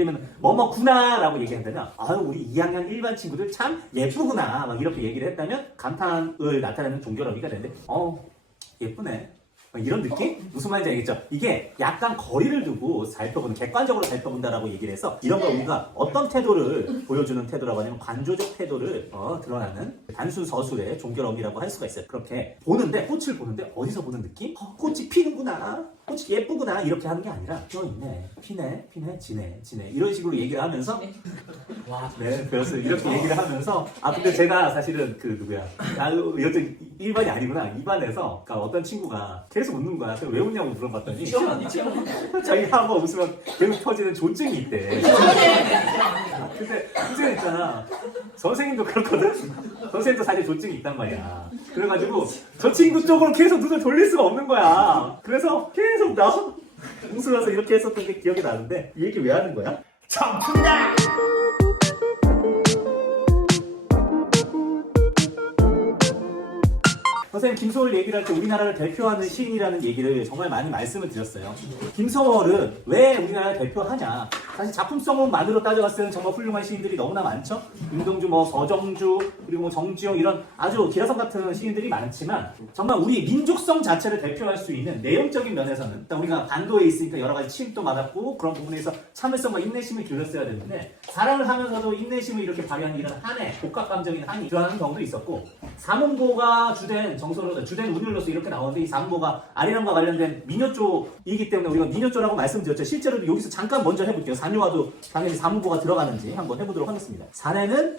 예를 들면 뭐뭐구나라고 얘기한다면 아유 우리 2학년 일반 친구들 참 예쁘구나 막 이렇게 얘기를 했다면 감탄을 나타내는 종결어미가 되는데 예쁘네 이런 느낌? 무슨 말인지 알겠죠? 이게 약간 거리를 두고 살펴보는, 객관적으로 살펴본다라고 얘기를 해서 이런 걸 우리가 어떤 태도를 보여주는 태도라고 하냐면 관조적 태도를 드러나는 단순 서술의 종결어미라고 할 수가 있어요. 그렇게 보는데, 꽃을 보는데 어디서 보는 느낌? 꽃이 피는구나, 꽃이 예쁘구나 이렇게 하는 게 아니라 있네, 피네, 지네 이런 식으로 얘기를 하면서 네, 그래서 이렇게 얘기를 하면서 근데 제가 사실은 여튼 1반이 아니구나 2반에서 그러니까 어떤 친구가 계속 웃는 거야. 그래서 왜 웃냐고 물어봤더니 자기가 한번 웃으면 계속 터지는 존증이 있대. 근데 문제는 있잖아, 선생님도 그렇거든. 선생님도 사실 존증이 있단 말이야. 그래가지고 저 친구 쪽으로 계속 눈을 돌릴 수가 없는 거야. 그래서 계속 나 웃으면서 이렇게 했었던 게 기억이 나는데 이 얘기 왜 하는 거야? 청춘다! 선생님 김소월 얘기를 할 때 우리나라를 대표하는 시인이라는 얘기를 정말 많이 말씀을 드렸어요. 김소월은 왜 우리나라를 대표하냐? 사실 작품성만으로 따져봤을 때는 정말 훌륭한 시인들이 너무나 많죠. 임동주, 서정주, 그리고 정지용 이런 아주 기라성 같은 시인들이 많지만 정말 우리 민족성 자체를 대표할 수 있는 내용적인 면에서는 일단 우리가 반도에 있으니까 여러 가지 침입도 받았고 그런 부분에서 참을성과 인내심을 길렀어야 되는데 사랑을 하면서도 인내심을 이렇게 발휘하는 이런 한해, 복합 감정인 한이 드러나는 경우도 있었고 사문보가 주된 운율로서 이렇게 나오는데 이 사문보가 아리랑과 관련된 민요 쪽이기 때문에 우리가 민요 쪽이라고 말씀드렸죠. 실제로 여기서 잠깐 먼저 해볼게요. 산요와도 당연히 사문보가 들어가는지 한번 해보도록 하겠습니다. 산에는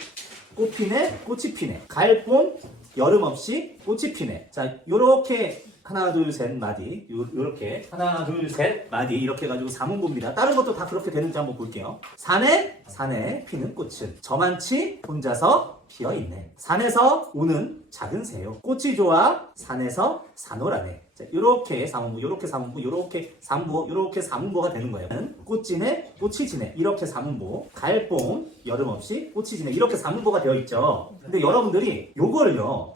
꽃 피네, 꽃이 피네. 가을봄 여름 없이 꽃이 피네. 자, 요렇게 하나 둘 셋 마디 요렇게 하나 둘 셋 마디 이렇게 해가지고 사문보입니다. 다른 것도 다 그렇게 되는지 한번 볼게요. 산에 피는 꽃은 저만치 혼자서 피어있네. 산에서 오는 작은 새요. 꽃이 좋아 산에서 사노라네. 자, 요렇게 사문보, 요렇게 사문보, 요렇게 사문보, 요렇게 사문보가 되는 거예요. 꽃지네, 꽃이 지네. 이렇게 사문보. 가을봄, 여름 없이 꽃이 지네. 이렇게 사문보가 되어 있죠. 근데 여러분들이 요거를요,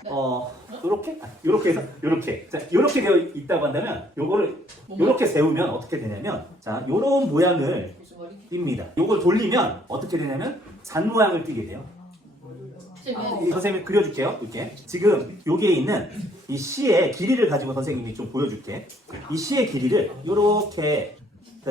요렇게 해서, 요렇게. 자, 요렇게 되어 있다고 한다면, 요거를, 요렇게 세우면 어떻게 되냐면, 자, 요런 모양을 띱니다. 요걸 돌리면 어떻게 되냐면, 잔 모양을 띠게 돼요. 선생님이 그려줄게요. 이렇게 지금 여기에 있는 이 시의 길이를 가지고 선생님이 좀 보여줄게. 이 시의 길이를 요렇게,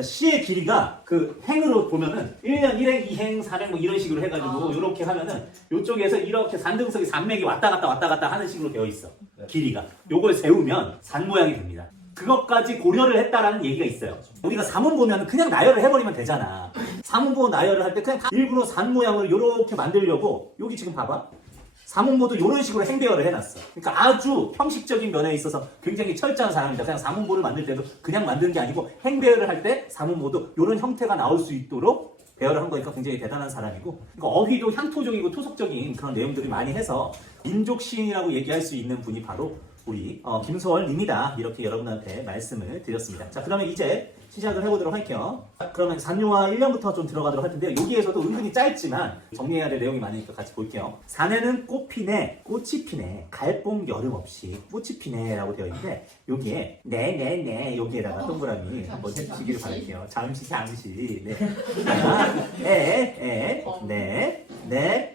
시의 길이가 그 행으로 보면은 1년 1행, 2행, 4행 뭐 이런 식으로 해가지고 요렇게 하면은 요쪽에서 이렇게 산등석이 산맥이 왔다 갔다 하는 식으로 되어 있어. 길이가 요걸 세우면 산 모양이 됩니다. 그것까지 고려를 했다라는 얘기가 있어요. 우리가 사문 보면 그냥 나열을 해버리면 되잖아. 사문보 나열을 할 때 그냥 일부러 산 모양을 요렇게 만들려고 여기 지금 봐봐. 사문보도 이런 식으로 행배열을 해놨어. 그러니까 아주 형식적인 면에 있어서 굉장히 철저한 사람입니다. 그냥 사문보를 만들 때도 그냥 만드는 게 아니고 행배열을 할 때 사문보도 이런 형태가 나올 수 있도록 배열을 한 거니까 굉장히 대단한 사람이고, 그러니까 어휘도 향토적이고 토속적인 그런 내용들이 많이 해서 민족 시인이라고 얘기할 수 있는 분이 바로 우리 김소월님이다. 이렇게 여러분한테 말씀을 드렸습니다. 자, 그러면 이제 시작을 해보도록 할게요. 그러면 산요와 1년부터 좀 들어가도록 할 텐데요. 여기에서도 은근히 짧지만 정리해야 될 내용이 많으니까 같이 볼게요. 산에는 꽃 피네, 꽃이 피네, 가을봄 여름 없이 꽃이 피네 라고 되어 있는데 여기에 네네네 여기에다가 동그라미 한번 해주시기를 바랄게요. 잠시 네.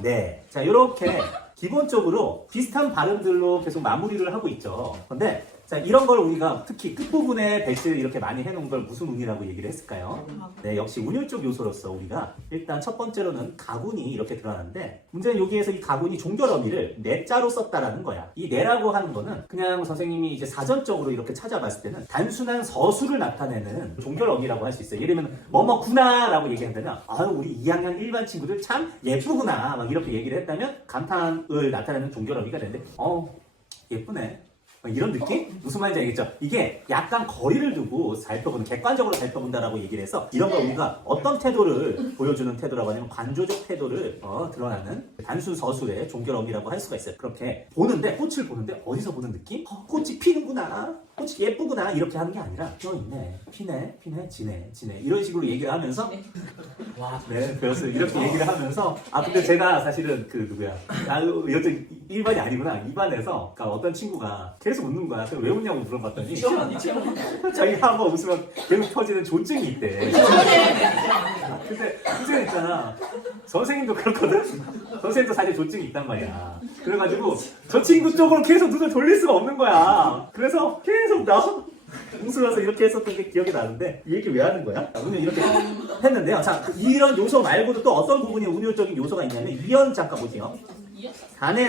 네. 자, 요렇게 기본적으로 비슷한 발음들로 계속 마무리를 하고 있죠. 근데 자, 이런 걸 우리가 특히 끝부분에 배치를 이렇게 많이 해놓은 걸 무슨 운이라고 얘기를 했을까요? 네, 역시 운율적 요소로서 우리가 일단 첫 번째로는 가군이 이렇게 드러나는데 문제는 여기에서 이 가군이 종결어미를 내자로 썼다라는 거야. 이 내라고 하는 거는 그냥 선생님이 이제 사전적으로 이렇게 찾아봤을 때는 단순한 서술을 나타내는 종결어미라고 할 수 있어요. 예를 들면 뭐뭐구나라고 얘기한다면 아유 우리 2학년 일반 친구들 참 예쁘구나 막 이렇게 얘기를 했다면 감탄을 나타내는 종결어미가 되는데 예쁘네. 이런 느낌? 무슨 말인지 알겠죠? 이게 약간 거리를 두고 살펴보는, 객관적으로 살펴본다라고 얘기를 해서 이런 걸 우리가 어떤 태도를 보여주는 태도라고 하냐면 관조적 태도를 드러나는 단순 서술의 종결어미라고 할 수가 있어요. 그렇게 보는데, 꽃을 보는데 어디서 보는 느낌? 꽃이 피는구나, 꽃이 예쁘구나 이렇게 하는 게 아니라 있네, 피네, 지네 이런 식으로 얘기를 하면서 네, 그래서 이렇게 얘기를 하면서 근데 제가 사실은 여튼 1반이 아니구나. 2반에서 그러니까 어떤 친구가 계속 웃는 거야. 그래서 왜 웃냐고 물어봤더니 자기가 한번 웃으면 계속 터지는 존증이 있대. 근데 선생님 있잖아. 선생님도 그렇거든? 선생님도 사실 존증이 있단 말이야. 그래가지고 저 친구 쪽으로 계속 눈을 돌릴 수가 없는 거야. 그래서 계속 나 웃으면서 이렇게 했었던 게 기억이 나는데 이 얘기 왜 하는 거야? 오늘 이렇게 했는데요. 자, 이런 요소 말고도 또 어떤 부분이 운율적인 요소가 있냐면 이연 잠깐 보세요.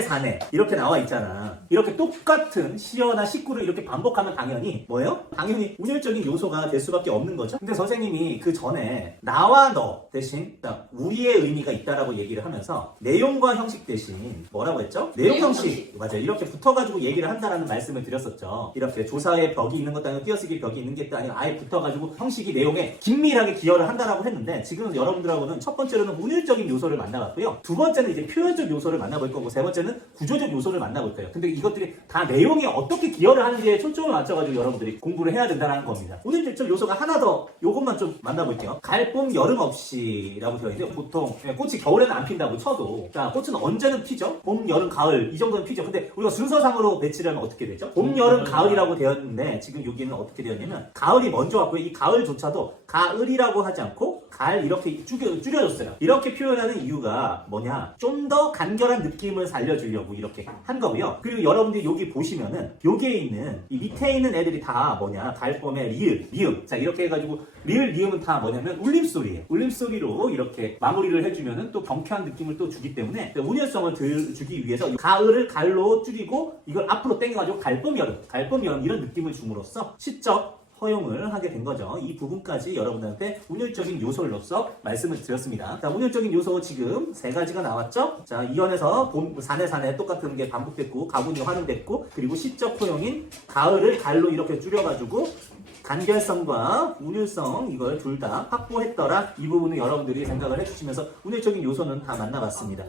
사내 이렇게 나와 있잖아. 이렇게 똑같은 시어나 식구를 이렇게 반복하면 당연히 뭐예요? 당연히 운율적인 요소가 될 수밖에 없는 거죠. 근데 선생님이 그 전에 나와 너 대신 우리의 의미가 있다라고 얘기를 하면서 내용과 형식 대신 뭐라고 했죠? 내용 형식 맞아요. 이렇게 붙어가지고 얘기를 한다라는 말씀을 드렸었죠. 이렇게 조사의 벽이 있는 것도 아니고 띄어쓰기 벽이 있는 게 아니고 아예 붙어가지고 형식이 내용에 긴밀하게 기여를 한다라고 했는데 지금 여러분들하고는 첫 번째로는 운율적인 요소를 만나봤고요. 두 번째는 이제 표현적 요소를 만나볼 거고 세 번째는 구조적 요소를 만나볼 거예요. 근데 이것들이 다 내용에 어떻게 기여를 하는지에 초점을 맞춰가지고 여러분들이 공부를 해야 된다는 겁니다. 운율적 요소가 하나 더 요것만 좀 만나볼게요. 갈봄 여름 없이라고 되어 있는데 보통 꽃이 겨울에는 안 핀다고 쳐도 자 꽃은 언제는 피죠? 봄, 여름, 가을 이 정도는 피죠. 근데 우리가 순서상으로 배치를 하면 어떻게 되죠? 봄, 여름, 가을이라고 되어 있는데 지금 여기는 어떻게 되었냐면 가을이 먼저 왔고요. 이 가을조차도 가을이라고 하지 않고 갈 이렇게 줄여줬어요. 이렇게 표현하는 이유가 뭐냐? 좀 더 간결한 느낌을 살려주려고 이렇게 한 거고요. 그리고 여러분들이 여기 보시면은 여기에 있는 이 밑에 있는 애들이 다 뭐냐? 갈봄의 리을, 미음. 자 이렇게 해가지고 리을, 미음은 다 뭐냐면 울림소리예요. 울림소리로 이렇게 마무리를 해주면은 또 경쾌한 느낌을 또 주기 때문에 운율성을 주기 위해서 가을을 갈로 줄이고 이걸 앞으로 당겨가지고 갈봄, 여름 이런 느낌을 줌으로써 시적 허용을 하게 된 거죠. 이 부분까지 여러분들한테 운율적인 요소로서 말씀을 드렸습니다. 자, 운율적인 요소 지금 세 가지가 나왔죠? 자, 이연에서 사내 똑같은 게 반복됐고, 가군이 활용됐고, 그리고 시적 허용인 가을을 갈로 이렇게 줄여가지고, 간결성과 운율성 이걸 둘 다 확보했더라. 이 부분은 여러분들이 생각을 해주시면서 운율적인 요소는 다 만나봤습니다.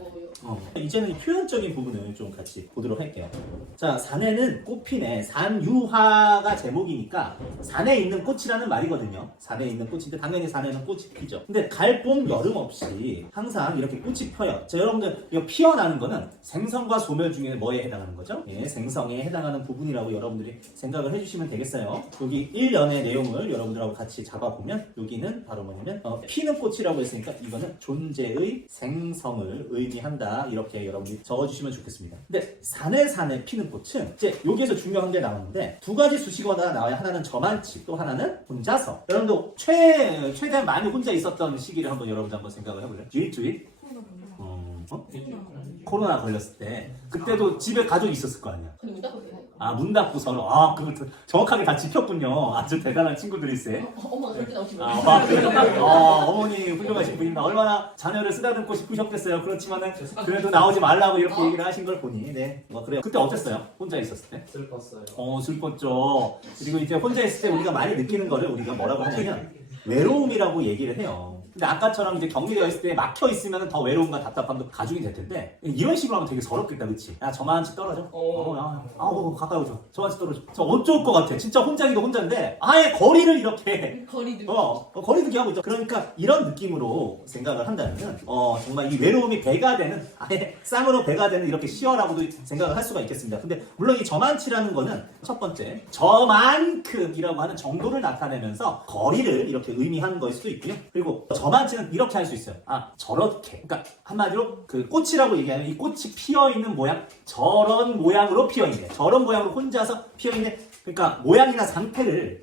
이제는 이 표현적인 부분을 좀 같이 보도록 할게요. 자, 산에는 꽃피네. 산유화가 제목이니까 산에 있는 꽃이라는 말이거든요. 산에 있는 꽃인데 당연히 산에는 꽃이 피죠. 근데 갈봄 여름 없이 항상 이렇게 꽃이 펴요. 자, 여러분들 이거 피어나는 거는 생성과 소멸 중에 뭐에 해당하는 거죠? 예, 생성에 해당하는 부분이라고 여러분들이 생각을 해주시면 되겠어요. 여기 1년의 내용을 여러분들하고 같이 잡아보면 여기는 바로 뭐냐면 피는 꽃이라고 했으니까 이거는 존재의 생성을 의미한다. 이렇게 여러분들이 적어주시면 좋겠습니다. 근데 산에 피는 꽃은 이제 여기에서 중요한 게 나오는데 두 가지 수식어가 나와요. 하나는 저만치, 또 하나는 혼자서. 여러분도 최대한 많이 혼자 있었던 시기를 여러분들 한번 생각을 해볼래요? 주입? 코로나 걸렸을 때 그때도 집에 가족이 있었을 거 아니야. 문 닫고 서로. 그걸 정확하게 다 지켰군요. 아주 대단한 친구들일세. 엄마가 절대 나오지 마. 어머니 훌륭하신 분입니다. 얼마나 자녀를 쓰다듬고 싶으셨겠어요. 그렇지만은 그래도 나오지 말라고 이렇게 얘기를 하신 걸 보니 네. 그래요. 그때 어땠어요? 혼자 있었을 때? 슬펐어요. 슬펐죠. 그리고 이제 혼자 있을 때 우리가 많이 느끼는 거를 우리가 뭐라고 하냐면 외로움이라고 얘기를 해요. 근데 아까처럼 이제 격리되어 있을 때 막혀 있으면 더 외로움과 답답함도 가중이 될 텐데 이런 식으로 하면 되게 서럽겠다, 그치? 야, 저만치 떨어져. 가까이 오죠. 저만치 떨어져. 저 어쩔 것 같아. 진짜 혼자기도 혼자인데 아예 거리를 이렇게 거리두기. 거리두기 하고 있죠. 그러니까 이런 느낌으로 생각을 한다면 정말 이 외로움이 배가 되는 아예 쌍으로 배가 되는 이렇게 시어라고도 생각을 할 수가 있겠습니다. 근데 물론 이 저만치라는 거는 첫 번째 저만큼이라고 하는 정도를 나타내면서 거리를 이렇게 의미하는 거일 수도 있고요. 그리고 저만치는 이렇게 할 수 있어요. 저렇게. 그러니까 한마디로 그 꽃이라고 얘기하는 이 꽃이 피어있는 모양, 저런 모양으로 피어있네. 저런 모양으로 혼자서 피어있네. 그러니까 모양이나 상태를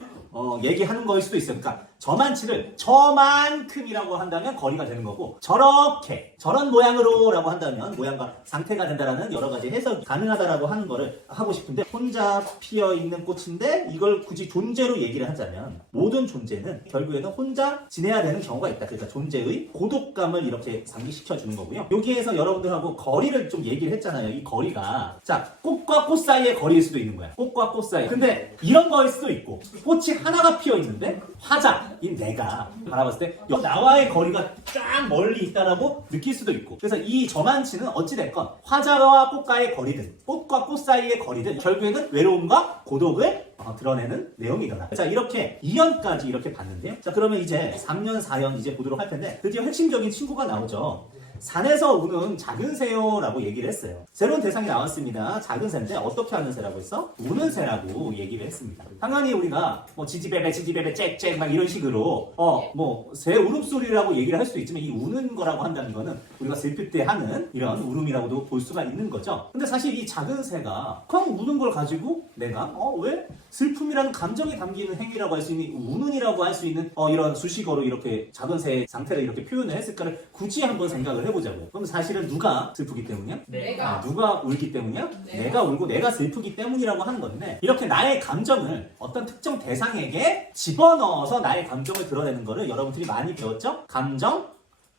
얘기하는 거일 수도 있어요. 그러니까 저만치를 저만큼이라고 한다면 거리가 되는 거고 저렇게 저런 모양으로라고 한다면 모양과 상태가 된다라는 여러 가지 해석이 가능하다라고 하는 거를 하고 싶은데 혼자 피어 있는 꽃인데 이걸 굳이 존재로 얘기를 하자면 모든 존재는 결국에는 혼자 지내야 되는 경우가 있다. 그러니까 존재의 고독감을 이렇게 상기시켜 주는 거고요. 여기에서 여러분들하고 거리를 좀 얘기를 했잖아요. 이 거리가 자 꽃과 꽃 사이의 거리일 수도 있는 거야. 꽃과 꽃 사이. 근데 이런 거일 수도 있고 꽃이 하나가 피어 있는데 화자 이 내가 바라봤을 때 나와의 거리가 쫙 멀리 있다라고 느낄 수도 있고 그래서 이 저만치는 어찌됐건 화자와 꽃과의 거리든 꽃과 꽃 사이의 거리든 결국에는 외로움과 고독을 드러내는 내용이더라. 자 이렇게 2연까지 이렇게 봤는데요. 자 그러면 이제 3년 4연 이제 보도록 할 텐데 드디어 핵심적인 친구가 나오죠. 산에서 우는 작은 새요라고 얘기를 했어요. 새로운 대상이 나왔습니다. 작은 새인데 어떻게 하는 새라고 했어? 우는 새라고 얘기를 했습니다. 당연히 우리가 뭐 지지배배 짹짹 막 이런 식으로 뭐 새 울음소리라고 얘기를 할 수도 있지만 이 우는 거라고 한다는 거는 우리가 슬플 때 하는 이런 울음이라고도 볼 수가 있는 거죠. 근데 사실 이 작은 새가 그냥 우는 걸 가지고 내가 왜 슬픔이라는 감정이 담기는 행위라고 할 수 있는 우는이라고 할 수 있는 이런 수식어로 이렇게 작은 새의 상태를 이렇게 표현을 했을까를 굳이 한번 생각을 해보자고요. 그럼 사실은 누가 슬프기 때문이야? 내가. 누가 울기 때문이야? 내가 울고 내가 슬프기 때문이라고 하는 건데 이렇게 나의 감정을 어떤 특정 대상에게 집어넣어서 나의 감정을 드러내는 거를 여러분들이 많이 배웠죠? 감정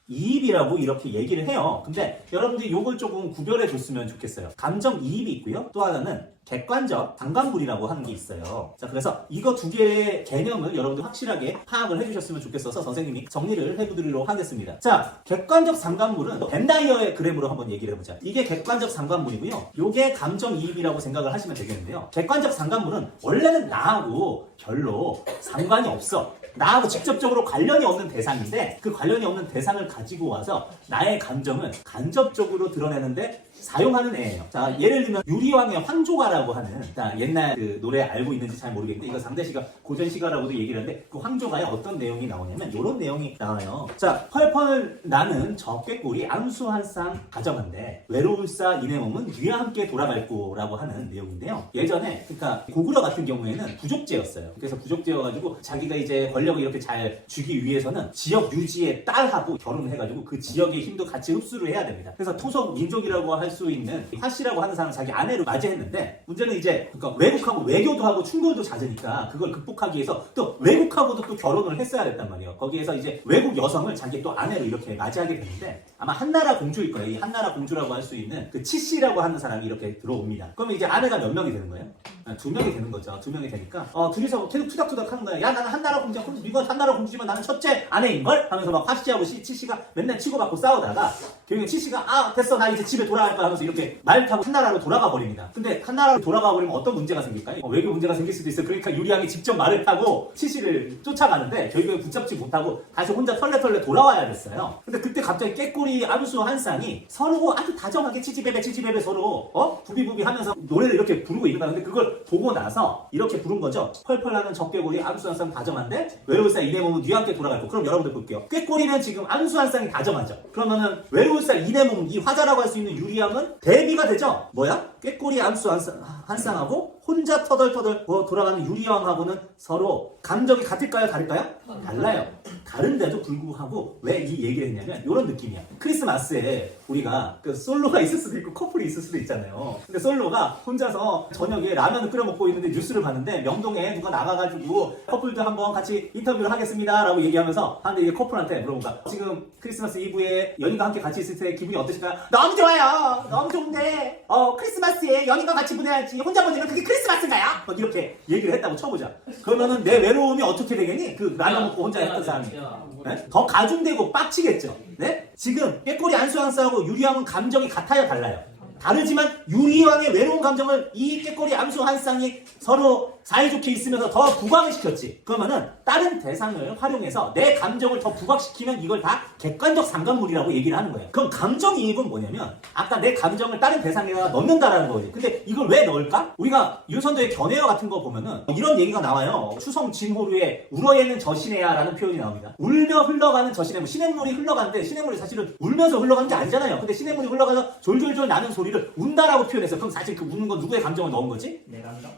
이입이라고 이렇게 얘기를 해요. 근데 여러분들이 이걸 조금 구별해 줬으면 좋겠어요. 감정 이입이 있고요. 또 하나는 객관적 상관물이라고 하는 게 있어요. 자, 그래서 이거 두 개의 개념을 여러분들 확실하게 파악을 해주셨으면 좋겠어서 선생님이 정리를 해드리도록 하겠습니다. 자, 객관적 상관물은 벤 다이어의 그램으로 한번 얘기를 해보자. 이게 객관적 상관물이고요. 이게 감정 이입이라고 생각을 하시면 되겠는데요. 객관적 상관물은 원래는 나하고 별로 상관이 없어. 나하고 직접적으로 관련이 없는 대상인데 그 관련이 없는 대상을 가지고 와서 나의 감정을 간접적으로 드러내는데 사용하는 애예요. 자, 예를 들면 유리왕의 황조가라고 하는 옛날 그 노래 알고 있는지 잘 모르겠는데 이거 상대시가 고전시가라고도 얘기를 하는데 그 황조가에 어떤 내용이 나오냐면 이런 내용이 나와요. 자, 펄펄 나는 저 꾀꼬리 암수 한 쌍 가져간대 외로울사 이내 몸은 위와 함께 돌아갈 거라고 하는 내용인데요. 예전에 그러니까 고구려 같은 경우에는 부족제였어요. 그래서 부족제여가지고 자기가 이제 권력을 이렇게 잘 쥐기 위해서는 지역 유지의 딸하고 결혼을 해가지고 그 지역의 힘도 같이 흡수를 해야 됩니다. 그래서 토속 민족이라고 할 수 있는 화씨라고 하는 사람을 자기 아내로 맞이했는데 문제는 이제 그러니까 외국하고 외교도 하고 충돌도 잦으니까 그걸 극복하기 위해서 또 외국하고도 또 결혼을 했어야 됐단 말이에요. 거기에서 이제 외국 여성을 자기 또 아내로 이렇게 맞이하게 되는데 아마 한나라 공주일 거예요. 이 한나라 공주라고 할 수 있는 그 치씨라고 하는 사람이 이렇게 들어옵니다. 그러면 이제 아내가 몇 명이 되는 거예요? 2명이 되는 거죠. 2명이 되니까 둘이서 계속 투닥투닥 하는 거야. 야, 나는 한나라 공주야. 그럼 네가 한나라 공주지만 나는 첫째 아내인걸? 하면서 막 화씨하고 치씨가 맨날 치고받고 싸우다가 결국에 치씨가 됐어 나 이제 집에 돌아갈 거야 하면서 이렇게 말 타고 한나라로 돌아가 버립니다. 근데 한나라로 돌아가 버리면 어떤 문제가 생길까요? 외교 문제가 생길 수도 있어요. 그러니까 유리왕이 직접 말을 타고 치씨를 쫓아가는데 결국에 붙잡지 못하고 다시 혼자 털레털레 돌아와야 됐어요. 근데 그때 갑자기 꾀꼬리 암수 한 쌍이 서로 아주 다정하게 치치베베 서로 부비부비 하면서 노래를 이렇게 부르고 있는 거야. 근데 그걸 보고 나서 이렇게 부른 거죠. 펄펄하는 적꾀꼬리 암수 한 쌍 다정한데 외로울사 이내 몸은 네 함께 돌아갈 거. 그럼 여러분들 볼게요. 꾀꼬리는 지금 암수 한 쌍이 다정하죠. 그러면은 외로울사 이내 몸은 이 화자라고 할 수 있는 유리왕은 대비가 되죠. 뭐야? 꾀꼬리 암수 한 쌍하고 혼자 터덜터덜 돌아가는 유리왕하고는 서로 감정이 같을까요? 다를까요? 달라요. 다른데도 불구하고 왜 이 얘기를 했냐면 이런 느낌이야. 크리스마스에 우리가 그 솔로가 있을 수도 있고 커플이 있을 수도 있잖아요. 근데 솔로가 혼자서 저녁에 라면을 끓여 먹고 있는데 뉴스를 봤는데 명동에 누가 나가가지고 커플들 한번 같이 인터뷰를 하겠습니다 라고 얘기하면서 하는데 이게 커플한테 물어본 거야. 지금 크리스마스 이브에 연인과 함께 같이 있을 때 기분이 어떠실까요? 너무 좋아요. 너무 좋은데 크리스마스에 연인과 같이 보내야지 혼자 보내면 그게 크리스마스인가요? 이렇게 얘기를 했다고 쳐보자. 그러면은 내 외로움이 어떻게 되겠니? 그 라면 먹고 혼자 했던 사람이 네? 더 가중되고 빡치겠죠. 네? 지금 꾀꼬리 안수 한 쌍하고 유리왕은 감정이 같아요, 달라요? 다르지만 유리왕의 외로운 감정을 이 꾀꼬리 암수 한 쌍이 서로 사이좋게 있으면서 더 부각을 시켰지. 그러면은 다른 대상을 활용해서 내 감정을 더 부각시키면 이걸 다 객관적 상관물이라고 얘기를 하는 거예요. 그럼 감정이입은 뭐냐면 아까 내 감정을 다른 대상에다가 넣는다라는 거지. 근데 이걸 왜 넣을까? 우리가 윤선도의 견해어 같은 거 보면은 이런 얘기가 나와요. 추성 진호류의 울어예는 저시네야 라는 표현이 나옵니다. 울며 흘러가는 저시네. 시냇물이 흘러가는데 시냇물이 사실은 울면서 흘러가는 게 아니잖아요. 근데 시냇물이 흘러가서 졸졸졸 나는 소리를 운다라고 표현했어요. 그럼 사실 그 우는 건 누구의 감정을 넣은 거지?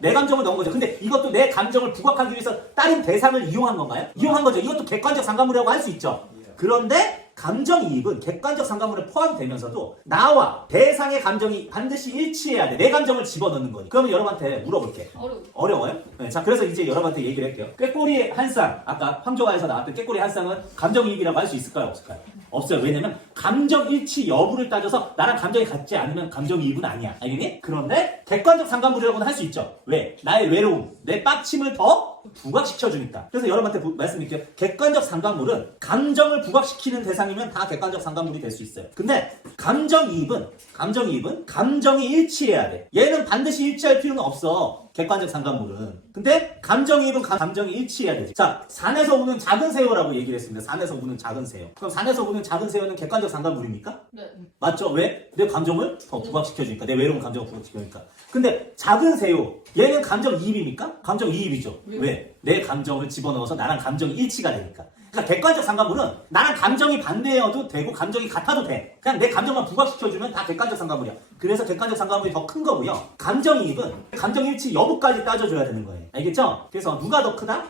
내 감정을 넣은 거죠. 근데 이것도 내 감정을 부각하기 위해서 다른 대상을 이용한 건가요? 이용한 거죠. 이것도 객관적 상관물이라고 할 수 있죠. 그런데 감정이입은 객관적 상관물에 포함되면서도 나와 대상의 감정이 반드시 일치해야 돼. 내 감정을 집어넣는 거니. 그러면 여러분한테 물어볼게. 어려워요? 네, 자, 그래서 이제 여러분한테 얘기를 할게요. 꾀꼬리 한 쌍, 아까 황조가에서 나왔던 꾀꼬리 한 쌍은 감정이입이라고 할 수 있을까요? 없을까요? 없어요. 왜냐면 감정 일치 여부를 따져서 나랑 감정이 같지 않으면 감정이입은 아니야. 알겠니? 그런데 객관적 상관물이라고는 할 수 있죠. 왜? 나의 외로움, 내 빡침을 더 부각시켜주니까. 그래서 여러분한테 말씀드릴게요. 객관적 상관물은 감정을 부각시키는 대상이면 다 객관적 상관물이 될 수 있어요. 근데 감정이입은 감정이 일치해야 돼. 얘는 반드시 일치할 필요는 없어. 객관적 상관물은. 근데 감정이입은 감정이 일치해야 되지. 자, 산에서 우는 작은 새우라고 얘기를 했습니다. 산에서 우는 작은 새우. 그럼 산에서 우는 작은 새우는 객관적 상관물입니까? 네. 맞죠? 왜? 내 감정을 더 부각시켜주니까. 내 외로운 감정을 부각시켜주니까. 근데 작은 새우, 얘는 감정이입입니까? 감정이입이죠. 왜? 내 감정을 집어넣어서 나랑 감정이 일치가 되니까. 그러니까 객관적 상관물은 나랑 감정이 반대여도 되고 감정이 같아도 돼. 그냥 내 감정만 부각시켜주면 다 객관적 상관물이야. 그래서 객관적 상관물이 더 큰 거고요. 감정이입은 감정일치 여부까지 따져줘야 되는 거예요. 알겠죠? 그래서 누가 더 크다?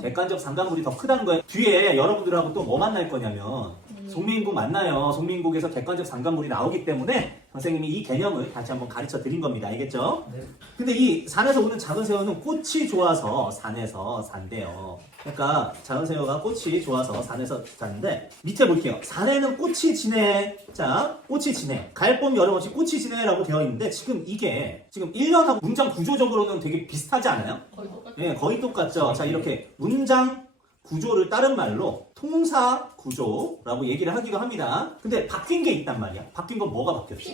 객관적 상관물이 더 크다는 거예요. 뒤에 여러분들하고 또 뭐 만날 거냐면 송민국 만나요. 송민국에서 객관적 상관물이 나오기 때문에 선생님이 이 개념을 다시 한번 가르쳐 드린 겁니다. 알겠죠? 네. 근데 이 산에서 우는 작은 새우는 꽃이 좋아서 산에서 산대요. 그러니까 작은 새우가 꽃이 좋아서 산에서 사는데 밑에 볼게요. 산에는 꽃이 지네. 자, 꽃이 지네. 가을봄 여름없이 꽃이 지네라고 되어 있는데 지금 이게 지금 1년하고 문장 구조적으로는 되게 비슷하지 않아요? 거의 똑같아요. 네, 거의 똑같죠. 자, 이렇게 문장 구조를 다른 말로 통사 구조라고 얘기를 하기도 합니다. 근데 바뀐 게 있단 말이야. 바뀐 건 뭐가 바뀌었어?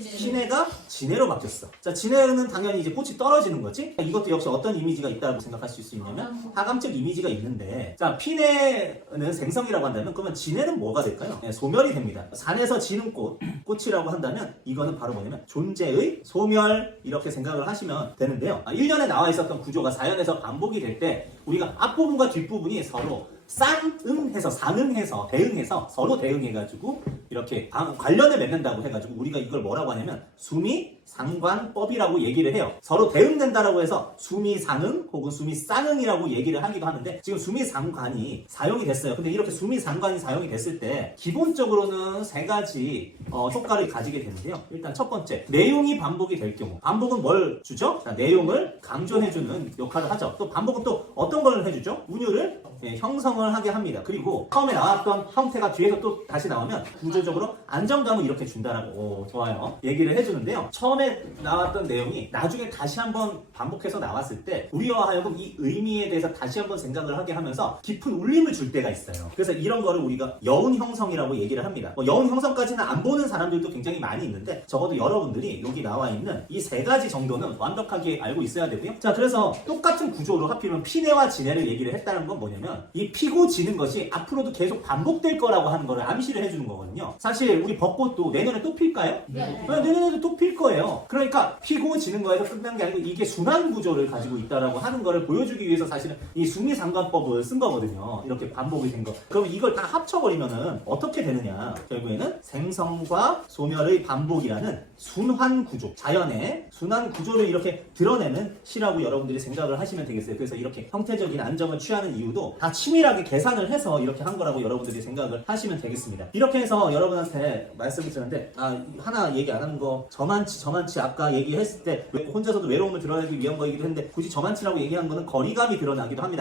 시내가 진해로 바뀌었어. 자, 진해는 당연히 이제 꽃이 떨어지는 거지. 이것도 역시 어떤 이미지가 있다고 생각하실 수 있냐면 하감적 이미지가 있는데, 자, 피내는 생성이라고 한다면 그러면 진해는 뭐가 될까요? 네, 소멸이 됩니다. 산에서 지는 꽃이라고 한다면 이거는 바로 뭐냐면 존재의 소멸, 이렇게 생각을 하시면 되는데요. 1년에 나와 있었던 구조가 4년에서 반복이 될 때 우리가 앞부분과 뒷부분이 서로 쌍응해서 상응해서 대응해서 서로 대응해가지고 이렇게 관련을 맺는다고 해가지고 우리가 이걸 뭐라고 하냐면 수미상관법이라고 얘기를 해요. 서로 대응된다라고 해서 수미상응 혹은 수미쌍응이라고 얘기를 하기도 하는데 지금 수미상관이 사용이 됐어요. 근데 이렇게 수미상관이 사용이 됐을 때 기본적으로는 세 가지 효과를 가지게 되는데요. 일단 첫 번째, 내용이 반복이 될 경우. 반복은 뭘 주죠? 자, 내용을 강조해주는 역할을 하죠. 또 반복은 또 어떤 걸 해주죠? 운율을 형성을 하게 합니다. 그리고 처음에 나왔던 형태가 뒤에서 또 다시 나오면 구조적으로 안정감을 이렇게 준다라고 좋아요. 얘기를 해주는데요. 처음에 나왔던 내용이 나중에 다시 한번 반복해서 나왔을 때 우리와 하여금 이 의미에 대해서 다시 한번 생각을 하게 하면서 깊은 울림을 줄 때가 있어요. 그래서 이런 거를 우리가 여운 형성이라고 얘기를 합니다. 여운 형성까지는 안 보는 사람들도 굉장히 많이 있는데 적어도 여러분들이 여기 나와 있는 이 세 가지 정도는 완벽하게 알고 있어야 되고요. 자, 그래서 똑같은 구조로 하필이면 피내와 진해를 얘기를 했다는 건 뭐냐면 이 피고 지는 것이 앞으로도 계속 반복될 거라고 하는 거를 암시를 해주는 거거든요. 사실 우리 벚꽃도 내년에 또 필까요? 네. 내년에도 또 필 거예요. 그러니까 피고 지는 거에서 끝난 게 아니고 이게 순환 구조를 가지고 있다라고 하는 거를 보여주기 위해서 사실은 이 수미상관법을 쓴 거거든요. 이렇게 반복이 된 거. 그러면 이걸 다 합쳐버리면은 어떻게 되느냐? 결국에는 생성과 소멸의 반복이라는 순환 구조, 자연의 순환 구조를 이렇게 드러내는 시라고 여러분들이 생각을 하시면 되겠어요. 그래서 이렇게 형태적인 안정을 취하는 이유도 다 치밀하게 계산을 해서 이렇게 한 거라고 여러분들이 생각을 하시면 되겠습니다. 이렇게 해서 여러분한테 말씀을 드렸는데 하나 얘기 안 하는 거 저만치 아까 얘기했을 때 혼자서도 외로움을 드러내기 위한 거이기도 했는데 굳이 저만치라고 얘기한 거는 거리감이 드러나기도 합니다.